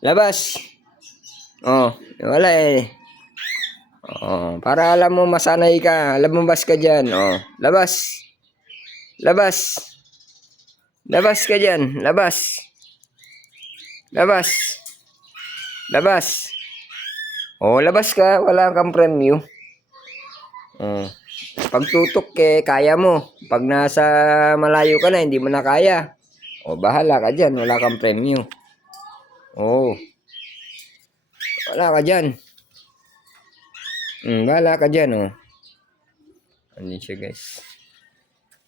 Labas. Oh, wala eh. Oh, para alam mo masanay ka. Lumabas ka dyan. Oh, labas. Labas. Labas ka dyan. Labas. Labas. Labas. Oh, labas ka. Wala kang premyo. Oh. Pag tutok eh, kaya mo. Pag nasa malayo ka na, hindi mo na kaya. O, bahala ka dyan. Wala kang premyo. Oo. Wala ka dyan. Hmm, bahala ka dyan, oh. Ano siya, guys?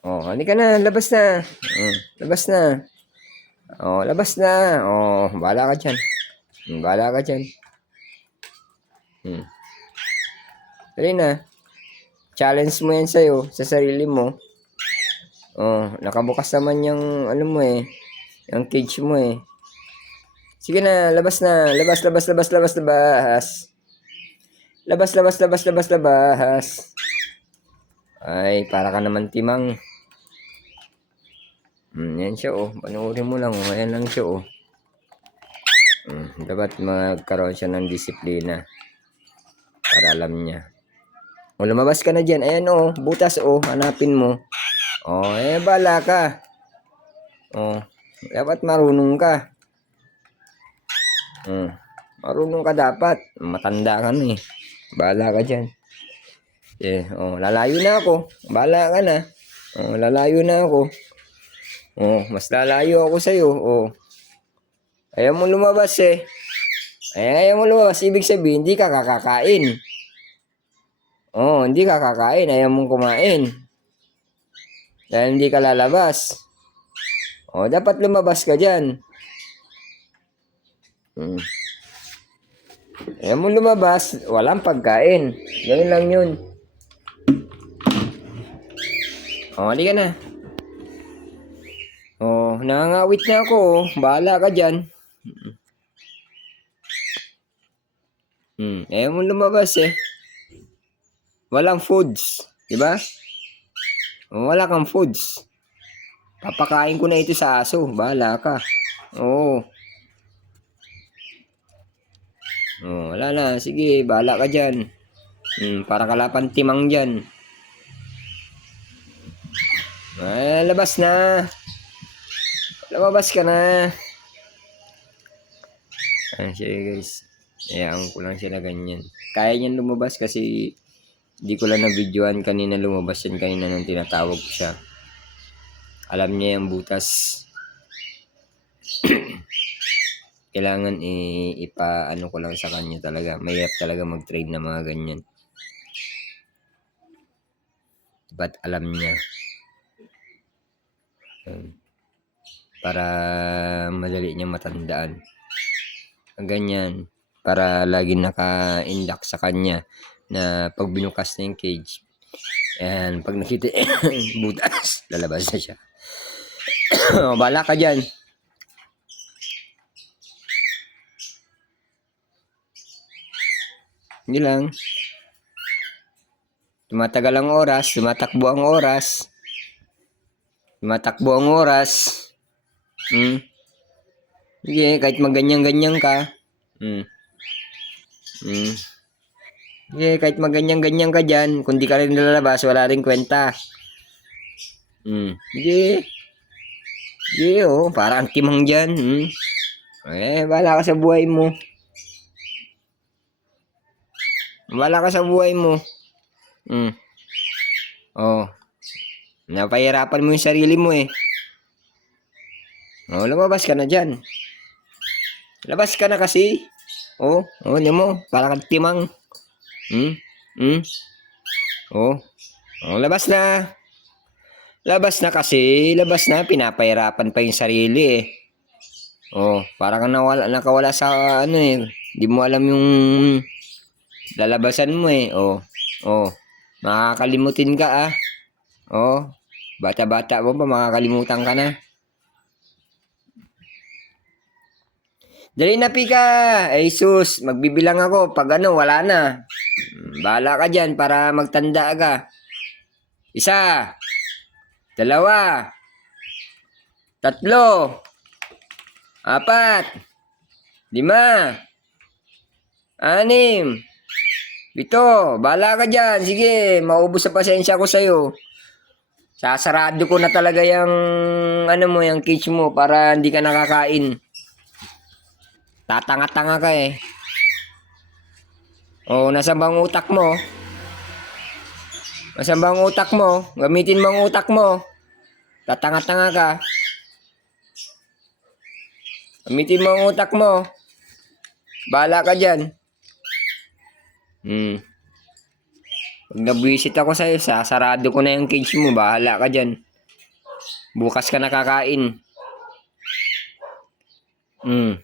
Oh, hani ka na. Labas na. Hmm, labas na. Oh, labas na. Oh, bahala ka dyan. Hmm, bahala ka dyan. Hmm. Dali na. Challenge mo yan sa'yo, sa sarili mo. Oh, nakabukas naman yung, ano mo eh, yung cage mo eh. Sige na, labas na. Labas, labas, labas, labas, labas. Labas, labas, labas, labas, labas. Ay, para ka naman timang. Hmm, yan siya oh. Panoorin mo lang oh. Ayan lang siya oh. Hmm, dapat magkaroon siya ng disiplina. Para alam niya. O, lumabas ka na dyan. Ayan oh. Butas oh. Hanapin mo. Oh, eh, bala ka. Oh, dapat marunong ka. Hmm. Marunong ka dapat. Matanda ka na eh. Bahala ka dyan. Eh, oh, lalayo na ako. Bahala ka na. Oh, lalayo na ako. Oh, mas lalayo ako sa'yo. Oh. Ayaw mo lumabas eh. Ay, ayaw mo lumabas. Ibig sabihin, hindi ka kakakain. Oh, hindi ka kakain. Ayaw mong kumain. Dahil hindi ka lalabas. Oh, dapat lumabas ka dyan. Hmm. Ayaw mo lumabas, walang pagkain. Ganun lang yun. Oh, halika na. Oh, nangangawit na ako. oh. Bahala ka dyan. Hmm, ayaw mo lumabas eh. Walang foods. Diba? Oh, Wala kang foods. Papakain ko na ito sa aso. Bahala ka. Oo. Oh, wala na. Sige, bahala ka dyan. Hmm, para kalapan timang dyan. Ah, labas na. Lumabas ka na. Ayan siya guys. Hayaan ko lang siya na ganyan. Kaya niyan lumabas kasi di ko lang na-videoan kanina lumabas yan kanina nung tinatawag ko siya. Alam niya yung butas. Kailangan i ipa ano ko lang sa kanya talaga. Mahirap talaga mag-trade na mga ganyan. But alam niya. Ayun. Para madali niya matandaan. Ganyan. Para lagi naka-inlock sa kanya na pag binukas na yung cage, Ayan, pag nakita butas, lalabas na siya. bala ka dyan. Hindi lang. Tumatagal ang oras, tumatakbo ang oras. Tumatakbo ang oras. Hmm. Sige, kahit maganyan-ganyan ka. Hmm. Hmm. Sige, kahit maganyan-ganyan ka dyan, kung di ka rin lalabas, wala rin kwenta. Hmm. Sige. Sige, oh, parang timang dyan. Hmm. Eh, bahala ka sa buhay mo. Bahala ka sa buhay mo. Hmm. Oh. Napahirapan mo yung sarili mo eh. Oh, lumabas ka na dyan. Labas ka na kasi. Oh, oh, niyo mo. Para kang timang. Hmm? Hmm? Oh. Oh, labas na. Labas na kasi. Labas na. Pinapahirapan pa yung sarili eh. Oh, para kang nawala, nakawala sa ano eh. Di mo alam yung lalabasan mo eh. Oh. Oh. Makakalimutin ka ah. Oh. Bata-bata mo ba makakalimutan ka na? Dali na, Pika. Ay, sus. Magbibilang ako. Pag ano, wala na. Hmm, Bahala ka dyan para magtanda ka. Isa. Dalawa. Tatlo. Apat. Lima. Anim. Pito. Bala ka dyan. Sige, maubos sa pasensya ko sa'yo. Sasarado ko na talaga yung ano mo, yung cage mo para hindi ka nakakain. Tatanga-tanga ka eh. Oh, nasa bang utak mo? Nasa bang utak mo? Gamitin mo ang utak mo. Tatanga-tanga ka. Gamitin mo ang utak mo. Bahala ka dyan. Hmm. Pag nabwisit ako sa'yo, sasarado ko na yung cage mo. Bahala ka dyan. Bukas ka nakakain. Hmm.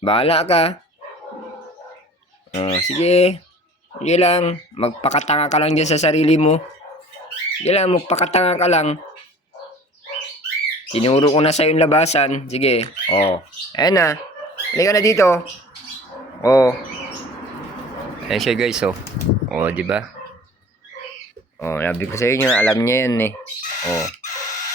Bahala ka. Oh, sige. Sige lang. Magpakatanga ka lang dyan sa sarili mo. Sige lang, magpakatanga ka lang. Tinuro ko na sa'yo yung labasan. Sige. Oh. Ayan na. Halika na dito. Oh. Ayan siya guys, oh. Oh, di ba? Oh, sabi ko sa inyo, alam niya yan eh. Oh.